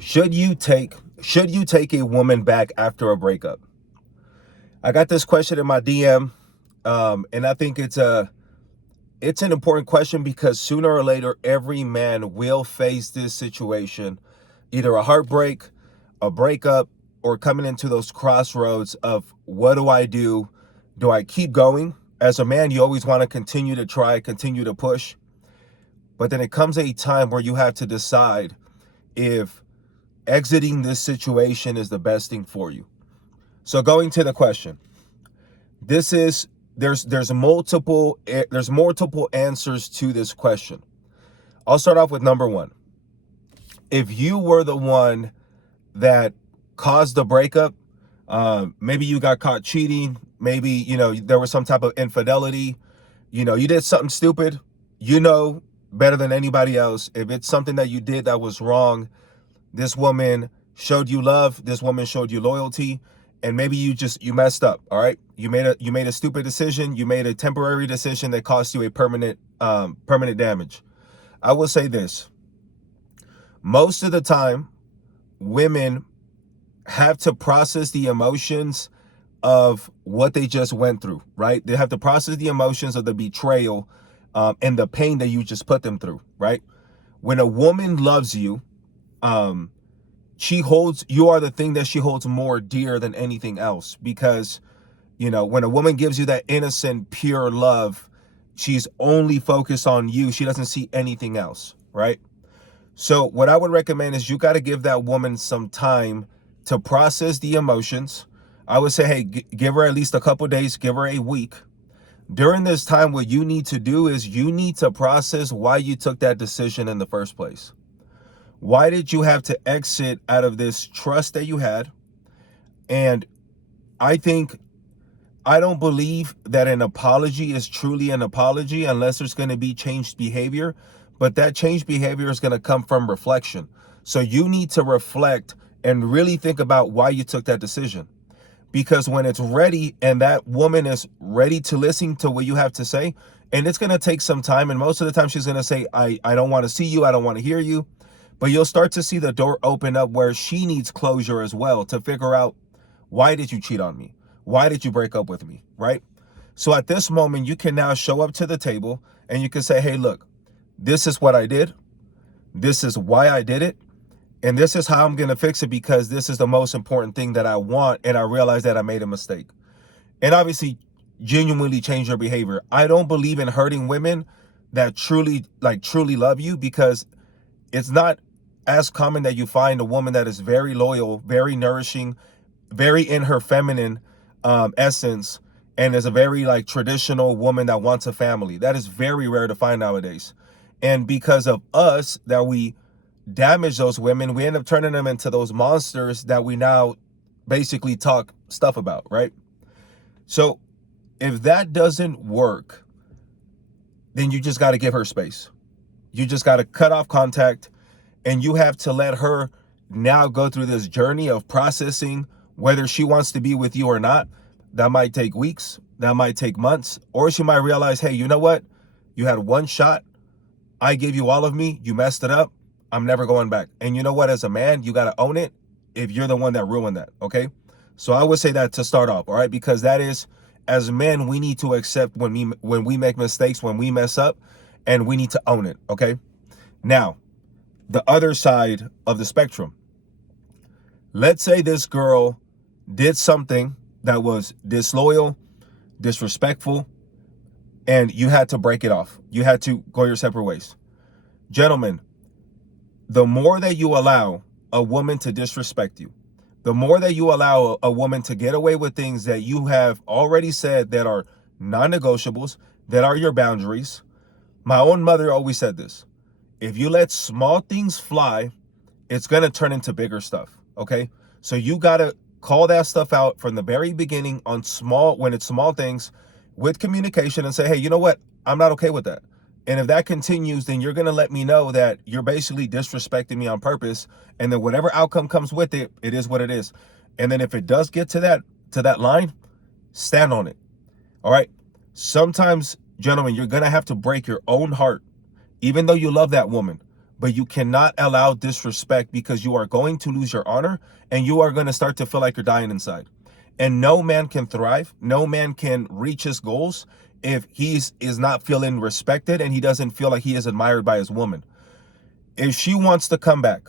Should you take a woman back after a breakup? I got this question in my DM, and I think it's an important question because sooner or later every man will face this situation, either a heartbreak, a breakup, or coming into those crossroads of what do I do? Do I keep going? As a man, you always want to continue to try, continue to push, but then it comes a time where you have to decide if exiting this situation is the best thing for you. So going to the question, this is there's multiple answers to this question. I'll start off with number one. If you were the one that caused the breakup, maybe you got caught cheating, maybe there was some type of infidelity, you did something stupid, better than anybody else. If it's something that you did that was wrong, this woman showed you love, this woman showed you loyalty, and maybe you messed up. All right, you made a stupid decision, you made a temporary decision that cost you a permanent damage. I will say this: most of the time, women have to process the emotions of what they just went through, right? They have to process the emotions of the betrayal, and the pain that you just put them through, right? When a woman loves you, you are the thing that she holds more dear than anything else, because when a woman gives you that innocent, pure love, she's only focused on you. She doesn't see anything else, right? So what I would recommend is you got to give that woman some time to process the emotions. I would say, hey, give her at least a couple days, give her a week. During this time, what you need to do is you need to process why you took that decision in the first place. Why did you have to exit out of this trust that you had? And I don't believe that an apology is truly an apology unless there's going to be changed behavior, but that changed behavior is going to come from reflection. So you need to reflect and really think about why you took that decision. Because when it's ready and that woman is ready to listen to what you have to say, and it's going to take some time, and most of the time she's going to say, I don't want to see you, I don't want to hear you, but you'll start to see the door open up where she needs closure as well to figure out, why did you cheat on me? Why did you break up with me, right? So at this moment, you can now show up to the table and you can say, hey, look, this is what I did. This is why I did it. And this is how I'm going to fix it, because this is the most important thing that I want. And I realized that I made a mistake. And obviously, genuinely change your behavior. I don't believe in hurting women that truly love you, because it's not as common that you find a woman that is very loyal, very nourishing, very in her feminine essence, and is a very traditional woman that wants a family. That is very rare to find nowadays. And because of us, that we damage those women, we end up turning them into those monsters that we now basically talk stuff about, right? So if that doesn't work, then you just got to give her space. You just got to cut off contact, and you have to let her now go through this journey of processing whether she wants to be with you or not. That might take weeks, that might take months, or she might realize, hey, you know what? You had one shot. I gave you all of me. You messed it up. I'm never going back. And you know what? As a man, you got to own it if you're the one that ruined that, okay? So I would say that to start off, all right? Because that is, as men, we need to accept when we make mistakes, when we mess up, and we need to own it, okay? Now, the other side of the spectrum. Let's say this girl did something that was disloyal, disrespectful, and you had to break it off. You had to go your separate ways. Gentlemen, the more that you allow a woman to disrespect you, the more that you allow a woman to get away with things that you have already said that are non-negotiables, that are your boundaries. My own mother always said this: if you let small things fly, it's going to turn into bigger stuff, okay? So you got to call that stuff out from the very beginning when it's small things, with communication, and say, hey, you know what? I'm not okay with that. And if that continues, then you're going to let me know that you're basically disrespecting me on purpose. And then whatever outcome comes with it, it is what it is. And then if it does get to that line, stand on it. All right. Sometimes, gentlemen, you're going to have to break your own heart, even though you love that woman. but you cannot allow disrespect, because you are going to lose your honor and you are going to start to feel like you're dying inside. And no man can thrive, no man can reach his goals if is not feeling respected and he doesn't feel like he is admired by his woman. If she wants to come back,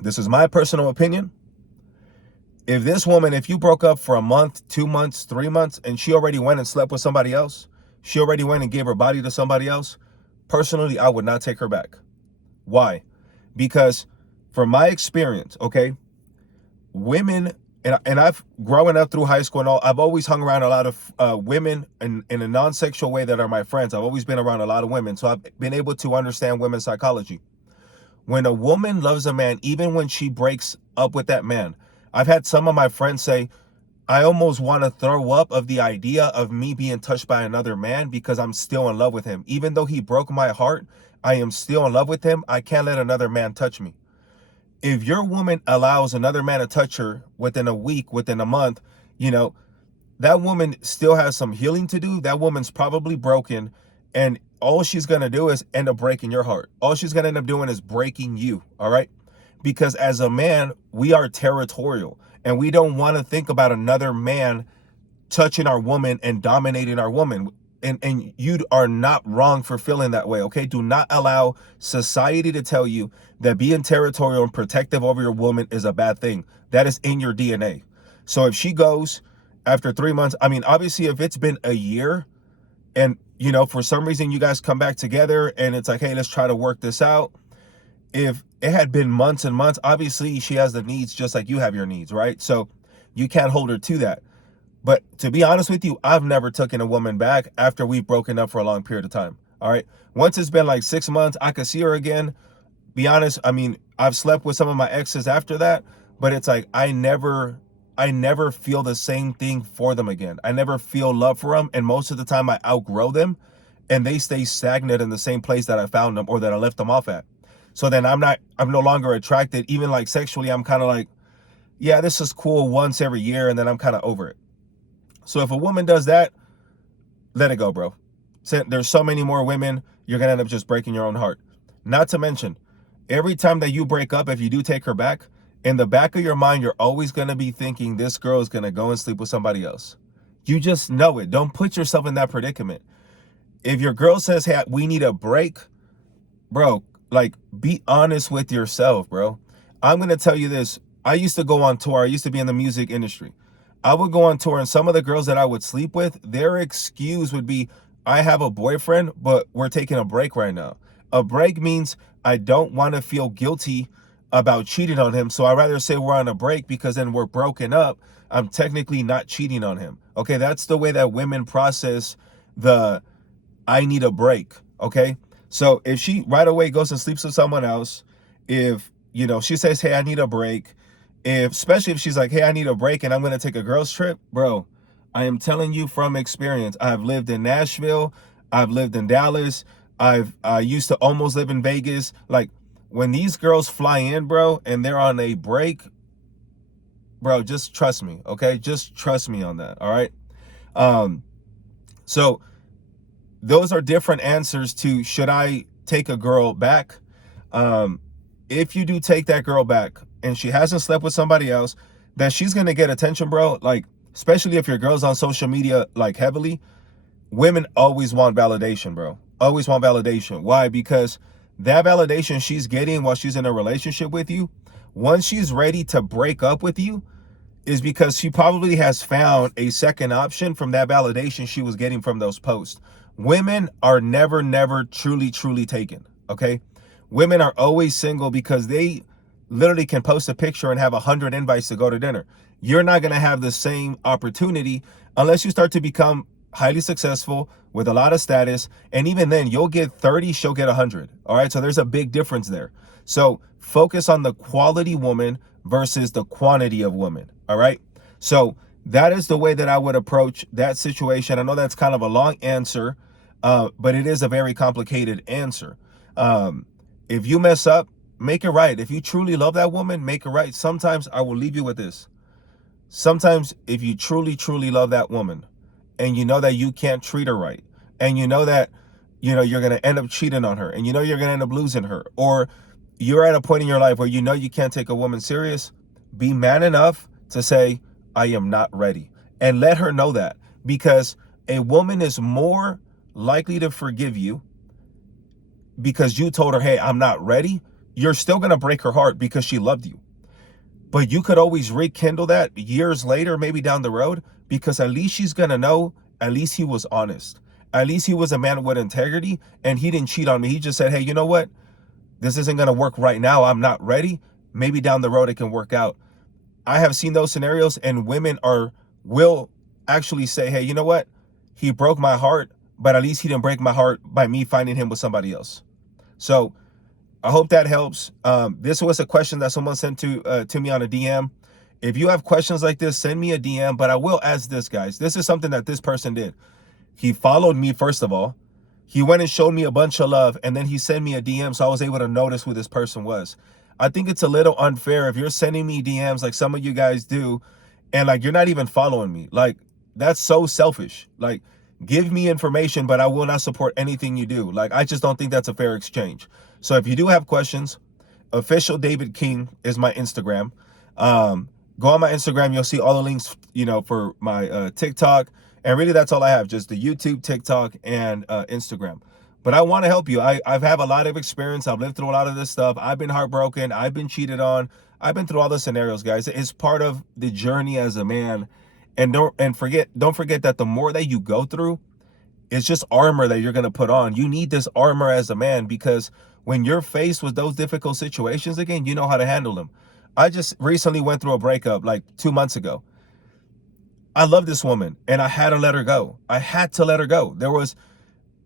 this is my personal opinion. If this woman, if you broke up for a month, 2 months, 3 months, and she already went and slept with somebody else, she already went and gave her body to somebody else, personally, I would not take her back. Why? Because from my experience, okay, women, and I've growing up through high school and all, I've always hung around a lot of women in a non-sexual way that are my friends. I've always been around a lot of women, so I've been able to understand women's psychology. When a woman loves a man, even when she breaks up with that man, I've had some of my friends say, I almost want to throw up of the idea of me being touched by another man because I'm still in love with him. Even though he broke my heart, I am still in love with him. I can't let another man touch me. If your woman allows another man to touch her within a week, within a month, you know, that woman still has some healing to do. That woman's probably broken, and all she's going to do is end up breaking your heart. All she's going to end up doing is breaking you, all right? Because as a man, we are territorial, and we don't want to think about another man touching our woman and dominating our woman. And you are not wrong for feeling that way, okay? Do not allow society to tell you that being territorial and protective over your woman is a bad thing. That is in your DNA. So if she goes after 3 months, I mean, obviously, if it's been a year and, you know, for some reason you guys come back together and it's like, hey, let's try to work this out. If it had been months and months, obviously she has the needs just like you have your needs, right? So you can't hold her to that. But to be honest with you, I've never taken a woman back after we've broken up for a long period of time. All right. Once it's been like 6 months, I could see her again. Be honest. I mean, I've slept with some of my exes after that, but it's like, I never feel the same thing for them again. I never feel love for them. And most of the time I outgrow them and they stay stagnant in the same place that I found them or that I left them off at. So then I'm no longer attracted. Even like sexually, I'm kind of like, yeah, this is cool once every year. And then I'm kind of over it. So if a woman does that, let it go, bro. There's so many more women, you're going to end up just breaking your own heart. Not to mention, every time that you break up, if you do take her back, in the back of your mind, you're always going to be thinking this girl is going to go and sleep with somebody else. You just know it. Don't put yourself in that predicament. If your girl says, hey, we need a break, bro, like, be honest with yourself, bro. I'm going to tell you this. I used to go on tour. I used to be in the music industry. I would go on tour, and some of the girls that I would sleep with, their excuse would be, I have a boyfriend, but we're taking a break right now. A break means I don't want to feel guilty about cheating on him, so I'd rather say we're on a break because then we're broken up. I'm technically not cheating on him. Okay, that's the way that women process the I need a break, okay? So if she right away goes and sleeps with someone else, if, you know, she says, hey, I need a break, especially if she's like, hey, I need a break and I'm going to take a girl's trip, bro, I am telling you from experience. I've lived in Nashville. I've lived in Dallas. I used to almost live in Vegas. Like, when these girls fly in, bro, and they're on a break, bro, just trust me, okay? Just trust me on that, all right? So those are different answers to, should I take a girl back? If you do take that girl back, and she hasn't slept with somebody else, that she's going to get attention, bro. Like, especially if your girl's on social media, like, heavily, women always want validation, bro. Always want validation. Why? Because that validation she's getting while she's in a relationship with you, once she's ready to break up with you, is because she probably has found a second option from that validation she was getting from those posts. Women are never truly taken, okay? Women are always single because they literally can post a picture and have 100 invites to go to dinner. You're not going to have the same opportunity unless you start to become highly successful with a lot of status. And even then, you'll get 30, she'll get 100. All right. So there's a big difference there. So focus on the quality woman versus the quantity of women. All right. So that is the way that I would approach that situation. I know that's kind of a long answer, but it is a very complicated answer. If you mess up, make it right. If you truly love that woman, make it right. Sometimes, I will leave you with this. Sometimes if you truly love that woman and you know that you can't treat her right, and you know that you know you're going to end up cheating on her, and you know you're going to end up losing her, or you're at a point in your life where you know you can't take a woman serious, be man enough to say, I am not ready. And let her know that, because a woman is more likely to forgive you because you told her, hey, I'm not ready. You're still going to break her heart because she loved you. But you could always rekindle that years later, maybe down the road, because at least she's going to know, at least he was honest. At least he was a man with integrity, and he didn't cheat on me. He just said, hey, you know what? This isn't going to work right now. I'm not ready. Maybe down the road it can work out. I have seen those scenarios, and women will actually say, hey, you know what? He broke my heart, but at least he didn't break my heart by me finding him with somebody else. So I hope that helps. This was a question that someone sent to me on a DM. If you have questions like this, send me a DM. But I will ask this, guys. This is something that this person did. He followed me, first of all. He went and showed me a bunch of love, and then he sent me a DM, so I was able to notice who this person was. I think it's a little unfair if you're sending me DMs like some of you guys do, and like you're not even following me. Like, that's so selfish. Like, give me information, but I will not support anything you do. Like, I just don't think that's a fair exchange. So if you do have questions, official David King is my Instagram. Go on my Instagram, you'll see all the links, you know, for my TikTok. And really, that's all I have, just the YouTube, TikTok, and Instagram. But I want to help you. I've had a lot of experience. I've lived through a lot of this stuff. I've been heartbroken. I've been cheated on. I've been through all the scenarios, guys. It's part of the journey as a man. And don't forget that the more that you go through, it's just armor that you're going to put on. You need this armor as a man, because when you're faced with those difficult situations again, you know how to handle them. I just recently went through a breakup like 2 months ago. I love this woman, and I had to let her go. I had to let her go. There was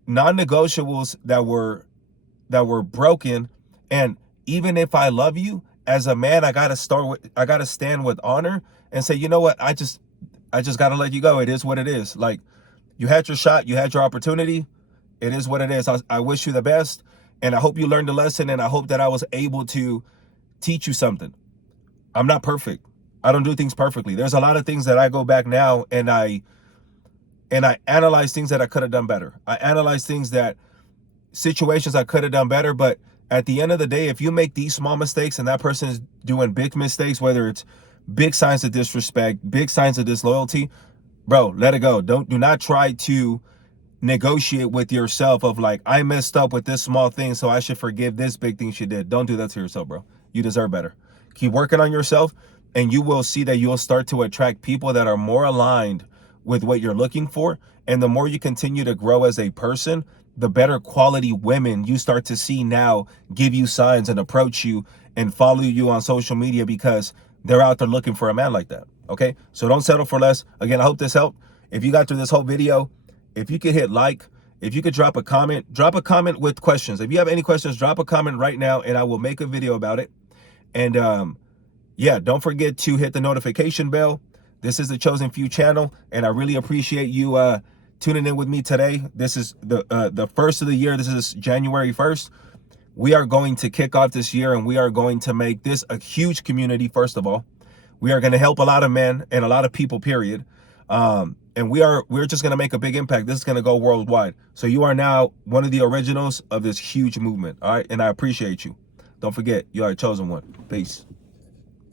non-negotiables that were broken, and even if I love you as a man, I gotta stand with honor and say, you know what, I just gotta let you go. It is what it is. Like, you had your shot, you had your opportunity. It is what it is. I wish you the best, and I hope you learned a lesson, and I hope that I was able to teach you something. I'm not perfect. I don't do things perfectly. There's a lot of things that I go back now and I analyze things that I could have done better. I analyze situations I could have done better. But at the end of the day, if you make these small mistakes and that person is doing big mistakes, whether it's big signs of disrespect, big signs of disloyalty, bro, let it go. Do not try to negotiate with yourself of like, I messed up with this small thing, so I should forgive this big thing she did. Don't do that to yourself, bro. You deserve better. Keep working on yourself, and you will see that you'll start to attract people that are more aligned with what you're looking for. And the more you continue to grow as a person, the better quality women you start to see now give you signs and approach you and follow you on social media, because they're out there looking for a man like that. Okay, so don't settle for less. Again, I hope this helped. If you got through this whole video, if you could hit like, if you could drop a comment with questions. If you have any questions, drop a comment right now and I will make a video about it. And yeah, don't forget to hit the notification bell. This is the Chosen Few channel, and I really appreciate you tuning in with me today. This is the first of the year. This is January 1st. We are going to kick off this year, and we are going to make this a huge community. First of all, we are going to help a lot of men and a lot of people, period. And we're just going to make a big impact. This is going to go worldwide. So you are now one of the originals of this huge movement. All right. And I appreciate you. Don't forget, you are a chosen one. Peace.